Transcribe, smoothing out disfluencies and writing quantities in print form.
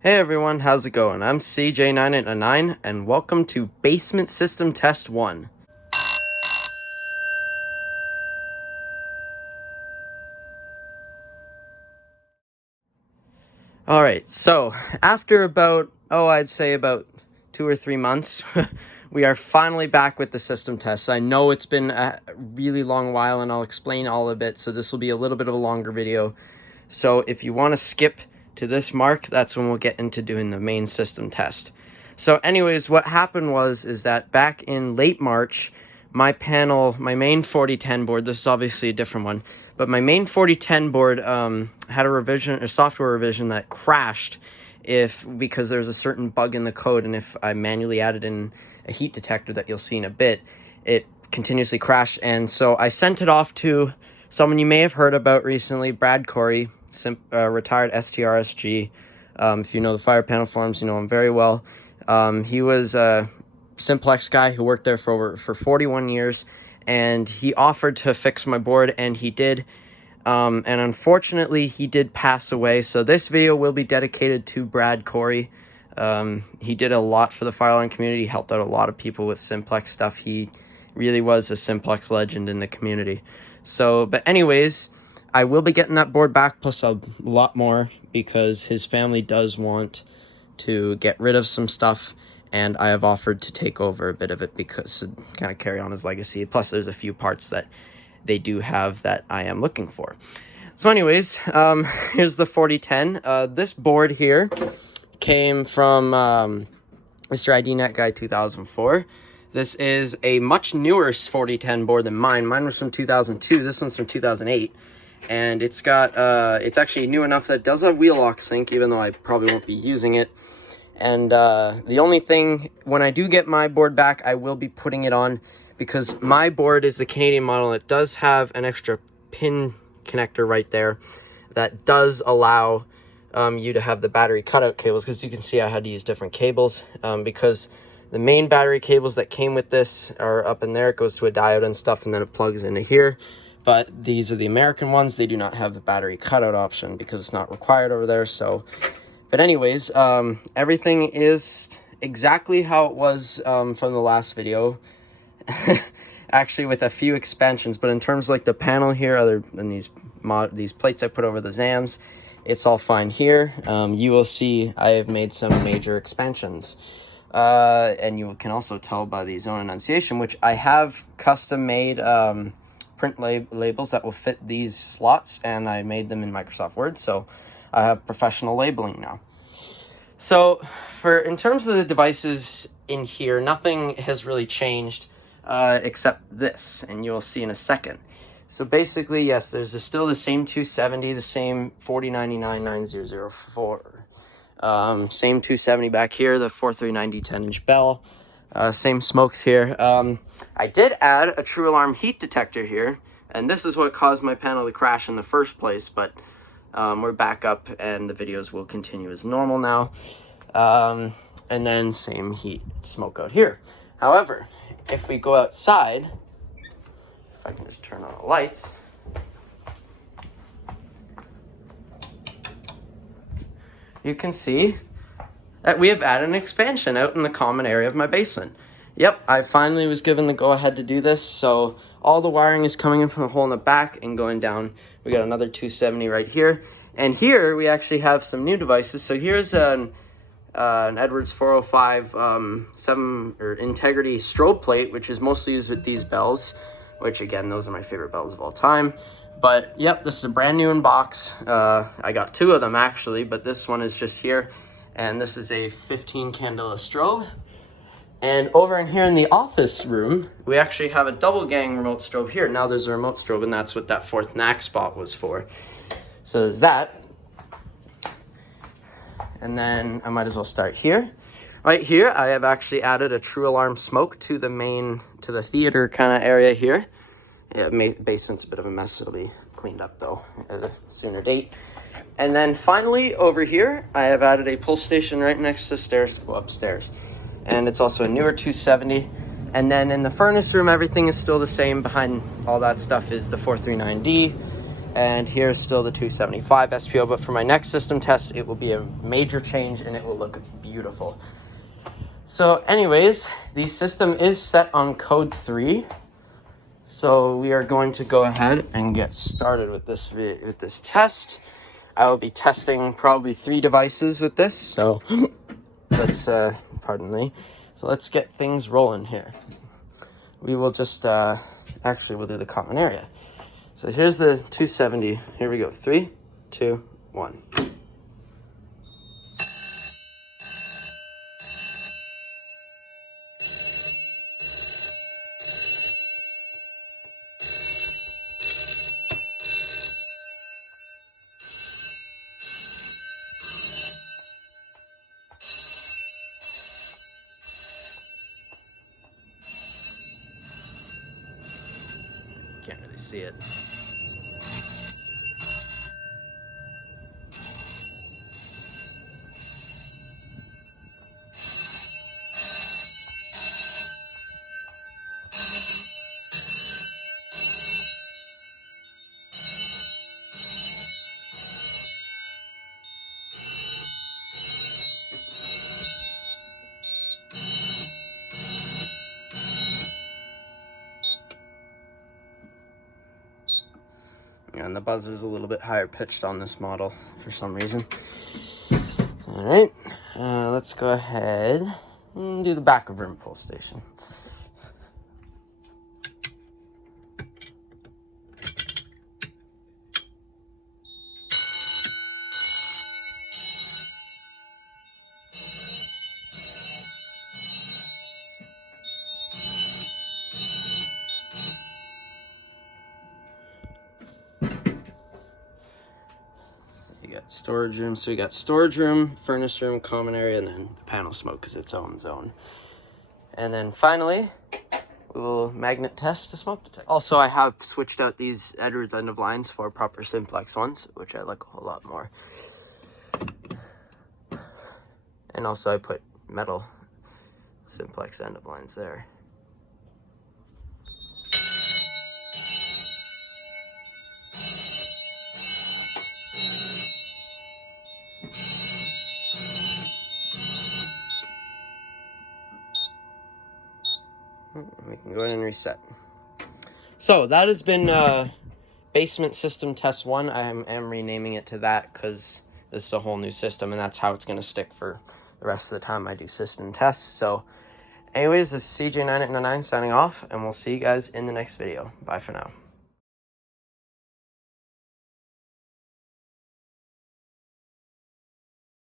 Hey everyone, how's it going? I'm CJ989 and welcome to Basement System Test 1. Alright, so after I'd say about 2 or 3 months, we are finally back with the system tests. I know it's been a really long while and I'll explain all of it, so this will be a little bit of a longer video. So if you want to skip to this mark, that's when we'll get into doing the main system test. So anyways, what happened is that back in late March, my main 4010 board, this is obviously a different one, but my main 4010 board had a software revision that crashed because there's a certain bug in the code, and if I manually added in a heat detector that you'll see in a bit, it continuously crashed. And so I sent it off to someone you may have heard about recently, Brad Corey, retired STR-SG. If you know the fire panel forums, you know him very well. He was a Simplex guy who worked there for 41 years, and he offered to fix my board, and he did. And unfortunately, he did pass away. So this video will be dedicated to Brad Corey. He did a lot for the fire alarm community, helped out a lot of people with Simplex stuff. He really was a Simplex legend in the community. So, but anyways, I will be getting that board back, plus a lot more, because his family does want to get rid of some stuff, and I have offered to take over a bit of it because to kind of carry on his legacy. Plus, there's a few parts that they do have that I am looking for. So anyways, here's the 4010. This board here came from Mr. IDNet Guy 2004. This is a much newer 4010 board than mine. Mine was from 2002. This one's from 2008. And it's got, it's actually new enough that it does have wheel lock sync, even though I probably won't be using it. And the only thing, when I do get my board back, I will be putting it on, because my board is the Canadian model. It does have an extra pin connector right there that does allow you to have the battery cutout cables, because you can see I had to use different cables, because the main battery cables that came with this are up in there. It goes to a diode and stuff, and then it plugs into here. But these are the American ones. They do not have the battery cutout option because it's not required over there. So, but anyways, everything is exactly how it was from the last video. Actually, with a few expansions. But in terms of like the panel here, other than these plates I put over the ZAMs, it's all fine here. You will see I have made some major expansions. And you can also tell by the zone enunciation, which I have custom made print labels that will fit these slots, and I made them in Microsoft Word, so I have professional labeling now. So in terms of the devices in here, nothing has really changed except this, and you'll see in a second. So basically, yes, there's still the same 270, the same 4099-9004, same 270 back here, the 4390 10-inch bell. Same smokes here. I did add a true alarm heat detector here, and this is what caused my panel to crash in the first place, but we're back up and the videos will continue as normal now. And then same heat smoke out here. However, if we go outside, if I can just turn on the lights, you can see that we have added an expansion out in the common area of my basement. Yep, I finally was given the go-ahead to do this, so all the wiring is coming in from the hole in the back and going down. We got another 270 right here, and here we actually have some new devices. So here's an Edwards 405 Integrity strobe plate, which is mostly used with these bells, which again, those are my favorite bells of all time. But yep, this is a brand new in box. I got two of them actually, but this one is just here. And this is a 15 candela strobe. And over in here in the office room, we actually have a double gang remote strobe here. Now there's a remote strobe, and that's what that fourth NAC spot was for. So there's that. And then I might as well start here. Right here, I have actually added a true alarm smoke to the theater kind of area here. Yeah, basement's a bit of a mess. It'll be cleaned up though at a sooner date. And then finally over here, I have added a pull station right next to the stairs to go upstairs. And it's also a newer 270. And then in the furnace room, everything is still the same. Behind all that stuff is the 439D. And here's still the 275 SPO, but for my next system test, it will be a major change and it will look beautiful. So anyways, the system is set on code 3. So we are going to go ahead and get started with this test. I will be testing probably 3 devices with this. So let's, pardon me. So let's get things rolling here. We will just, actually we'll do the common area. So here's the 270. Here we go. 3, 2, 1. Can't really see it. And the buzzer's a little bit higher pitched on this model for some reason. All right, let's go ahead and do the back of room pull station. You got storage room, so we got storage room, furnace room, common area, and then the panel smoke is its own zone. And then finally, we will magnet test the smoke detector. Also, I have switched out these Edwards end of lines for proper simplex ones, which I like a whole lot more. And also I put metal simplex end of lines there. We can go ahead and reset. So that has been basement system test 1. I am renaming it to that because this is a whole new system and that's how it's going to stick for the rest of the time I do system tests. So anyways, this is CJ9899 signing off, and we'll see you guys in the next video. Bye for now.